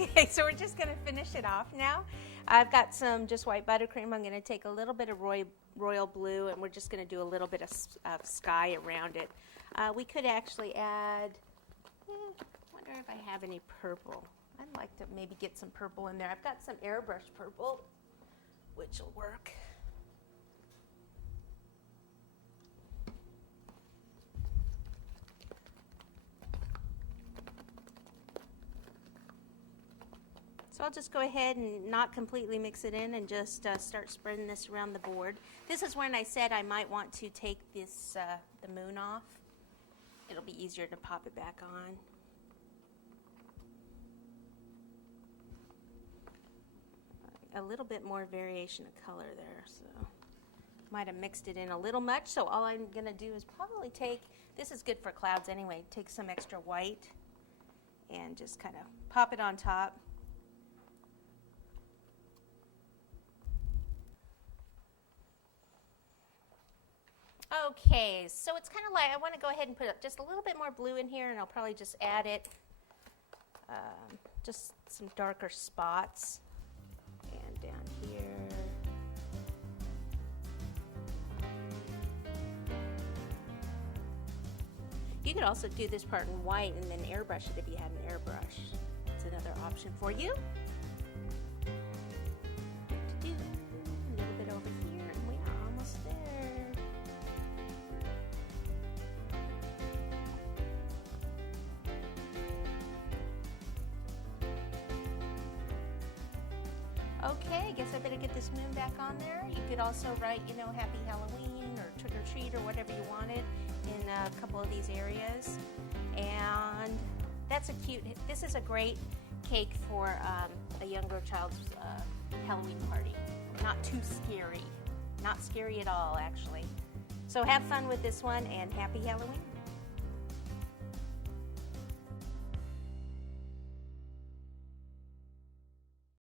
Okay, so we're just going to finish it off now. I've got some just white buttercream. I'm going to take a little bit of royal blue, and we're just going to do a little bit of sky around it. We could actually add, wonder if I have any purple. I'd like to maybe get some purple in there. I've got some airbrush purple, which will work. So I'll just go ahead and not completely mix it in and just start spreading this around the board. This is when I said I might want to take this the moon off. It'll be easier to pop it back on. A little bit more variation of color there, so might have mixed it in a little much. So all I'm going to do is probably take, this is good for clouds anyway, take some extra white and just kind of pop it on top. Okay, so it's kind of like I want to go ahead and put just a little bit more blue in here, and I'll probably just add it, just some darker spots, and down here. You could also do this part in white and then airbrush it if you had an airbrush. That's another option for you. A little bit over here, and we are almost there. Okay, I guess I better get this moon back on there. You could also write, you know, Happy Halloween or Trick or Treat or whatever you wanted in a couple of these areas. And that's a cute, this is a great cake for a younger child's Halloween party. Not too scary. Not scary at all, actually. So have fun with this one, and happy Halloween.